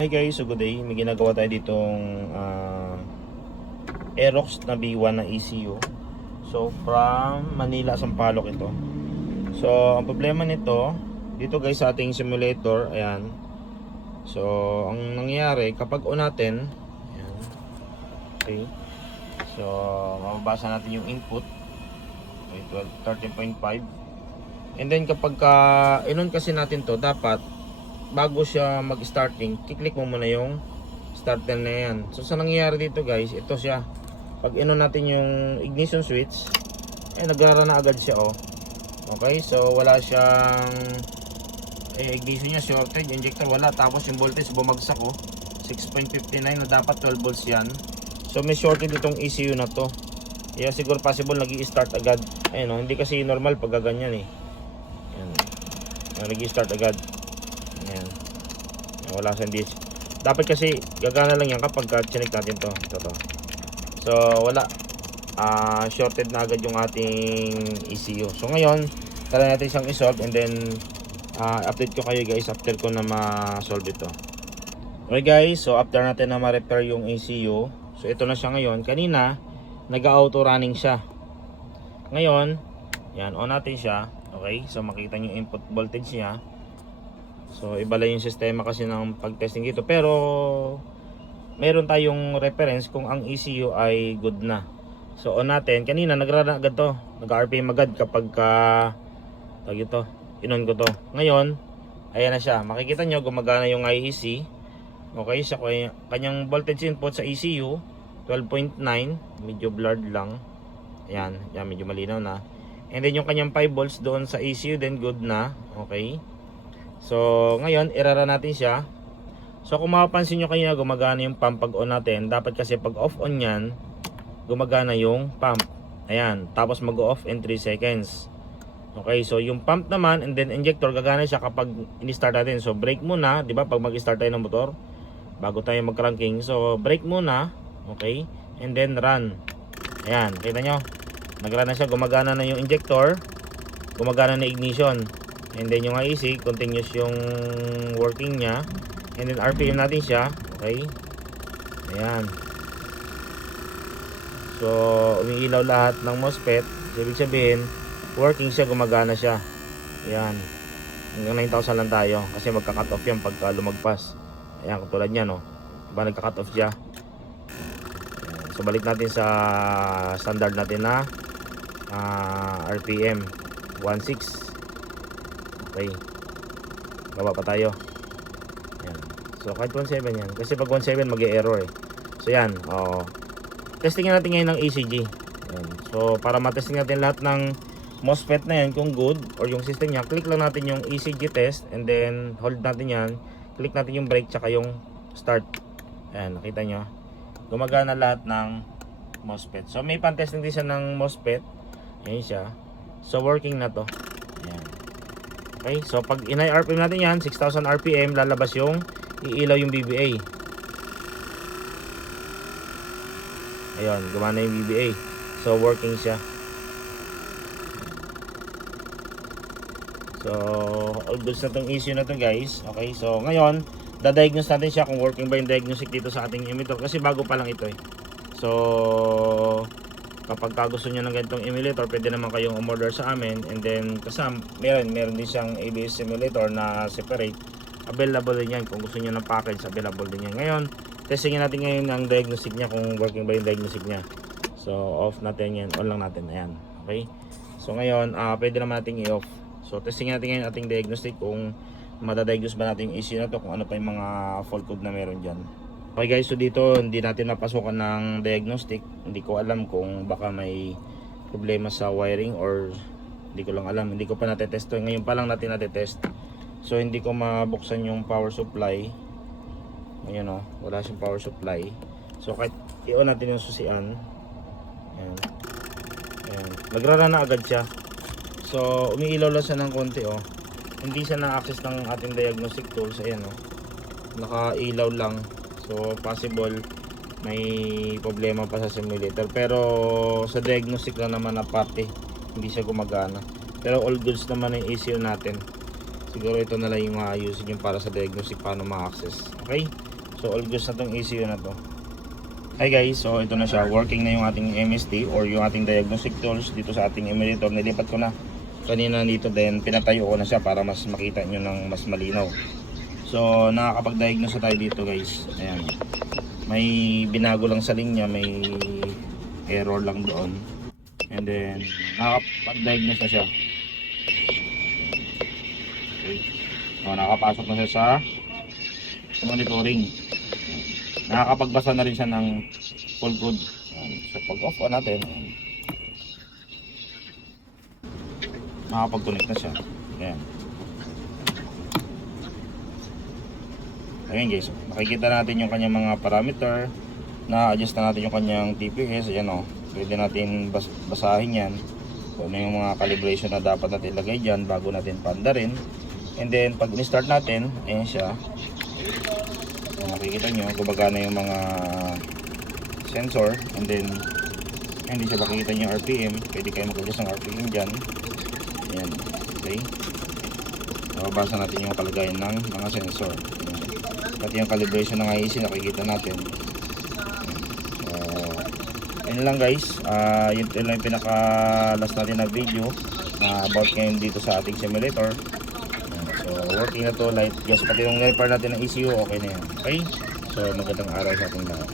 Hey guys, so good day. May ginagawa tayo ditong Aerox na B1 na ECU. So from Manila, Sampaloc ito. So ang problema nito dito guys sa ating simulator, ayan. So ang nangyayari kapag on natin, ayan. Okay. So mababasa natin yung input. Okay, 13.5. And then kapag in-on kasi natin to, dapat bago siya mag-starting, kiklik mo muna yung starter na yan. So sa nangyayari dito guys, ito siya. Pag in-on natin yung ignition switch, nagrara na agad siya, oh. Okay, so wala siyang ignition niya shorted, injector wala, tapos yung voltage bumagsak, oh. 6.59 na dapat 12 volts yan. So may shorted itong ECU na to. Kaya siguro possible nag-i-start agad. Ayun, oh, hindi kasi normal pag ganyan eh. Ayan. Nag-i-start agad. Ayan. Wala siyang disk. Dapat kasi gagana lang yan kapag chinik natin to. Ito. So wala. Shorted na agad yung ating ECU. So ngayon, tara natin siyang i-solve and then update ko kayo guys after ko na ma-solve ito. Okay guys, so after natin na ma-repair yung ECU, so ito na siya ngayon. Kanina, nag-auto running siya. Ngayon, yan, on natin siya. Okay, so makita nyo yung input voltage niya. So iba lang yung sistema kasi ng pag-testing dito, pero meron tayong reference kung ang ECU ay good na. So on natin, kanina nagrana agad to, nag-RPM agad kapag ito, inon ko to. Ngayon, ayan na siya, makikita nyo gumagana yung IEC. Okay, sa kanyang voltage input sa ECU 12.9, medyo blurred lang. Ayan, yan, medyo malinaw na. And then yung kanyang 5 volts doon sa ECU then good na. Okay. So, ngayon, irara natin siya. So, kung mapapansin nyo kanina, gumagana yung pump pag on natin. Dapat kasi pag off on yan, gumagana yung pump. Ayan. Tapos mag-off in 3 seconds. Okay. So, yung pump naman and then injector, gagana siya kapag in-start natin. So, brake muna. Diba? Pag mag-start tayo ng motor, bago tayo mag-cranking. So, brake muna. Okay. And then run. Ayan. Kita nyo? Nag-run na siya. Gumagana na yung injector. Gumagana na ignition. And then yung IEC, continuous yung working niya. And then RPM natin siya. Okay. Ayan. So, umiilaw lahat ng MOSFET. Ibig sabihin, working siya, gumagana siya. Ayan. Hanggang 9,000 lang tayo. Kasi magka-cut off yan pagka lumagpas. Ayan, katulad niya, no. Diba nagka-cut off siya. Ayan. So, balik natin sa standard natin na RPM 16. Okay. Baba pa tayo. Ayan. So kahit 17 yan. Kasi pag 17 mag-e-error eh. So yan. Testingin natin ngayon ng ECG. Ayan. So para matesting natin lahat ng MOSFET na yan kung good or yung system niya, click lang natin yung ECG test and then hold natin yan. Click natin yung brake tsaka yung start. Ayan. Nakita nyo. Gumagana lahat ng MOSFET. So may pan-testing din siya ng MOSFET. Ayan siya. So working na to. Ayan. Okay, so pag inay RPM natin yan, 6,000 RPM, lalabas yung iilaw yung BBA. Ayun, gumana yung BBA. So working siya. So all goods na itong issue na to guys. Okay, so ngayon, da-diagnose natin siya kung working ba yung diagnostic dito sa ating emitter. Kasi bago pa lang ito eh. So kapag gusto nyo ng ganitong emulator, pwede naman kayong umorder sa amin. And then kasama, meron din siyang ABS simulator na separate. Available din yan. Kung gusto nyo ng package, available din yan. Ngayon, testingin natin ngayon ang diagnostic niya, kung working ba yung diagnostic niya. So off natin yan, on lang natin. Ayan. Okay. So ngayon, pwede naman natin i-off. So testingin natin ngayon ating diagnostic kung madadiagnose ba natin yung issue na to, kung ano pa yung mga fault code na meron dyan. Okay guys, so dito hindi natin napasukan ng diagnostic. Hindi ko alam kung baka may problema sa wiring or hindi ko lang alam. Hindi ko pa natetest to. Ngayon pa lang natin natetest. So hindi ko mabuksan yung power supply. Ngayon o, wala siyang power supply. So kahit i-on natin yung susian. Ayan. Ayan. Nagrara na agad siya. So umiilaw lang siya ng konti o. Hindi siya na-access ng ating diagnostic tools. Ayan o. Nakailaw lang. So possible may problema pa sa simulator, pero sa diagnostic lang naman na parte hindi siya gumagana. Pero all goods naman ang ECU natin. Siguro ito na lang yung ayusin yung para sa diagnostic paano ma-access. Okay? So all goods na tong ECU na to. Hi guys, so ito na siya, working na yung ating MST or yung ating diagnostic tools dito sa ating emulator. Nilipat ko na kanina dito, then pinatayo ko na siya para mas makita nyo ng mas malinaw. So nakakapag-diagnose na tayo dito guys. Ayan, may binago lang sa linya, may error lang doon, and then nakakapag-diagnose na siya. Okay. So, nakapasok na siya sa monitoring. Nakakapagbasa na rin siya ng full code. So pag off on natin, nakakapag-connect na siya. Ayan. Ayan guys, makikita natin yung kanyang mga parameter. Na-adjust na natin yung kanyang TPS. Ayan o, pwede natin basahin yan kung ano yung mga calibration na dapat natin ilagay dyan bago natin panda rin. And then pag in-start natin, ayan siya. Makikita nyo, gumagana yung mga sensor, and then hindi siya makikita nyo yung RPM. Pwede kayo mag-adjust ng RPM dyan. Ayan, okay. Nababasa natin yung kalagayan ng mga sensor. Ayan. Pati yung calibration ng IEC nakikita natin. So, yun lang guys. Yun lang yung pinaka last natin na video about ngayon dito sa ating simulator. So working na to, light gas, pati yung repair natin ng ECU, okay na yan. Okay, so magandang araw sa ating lahat.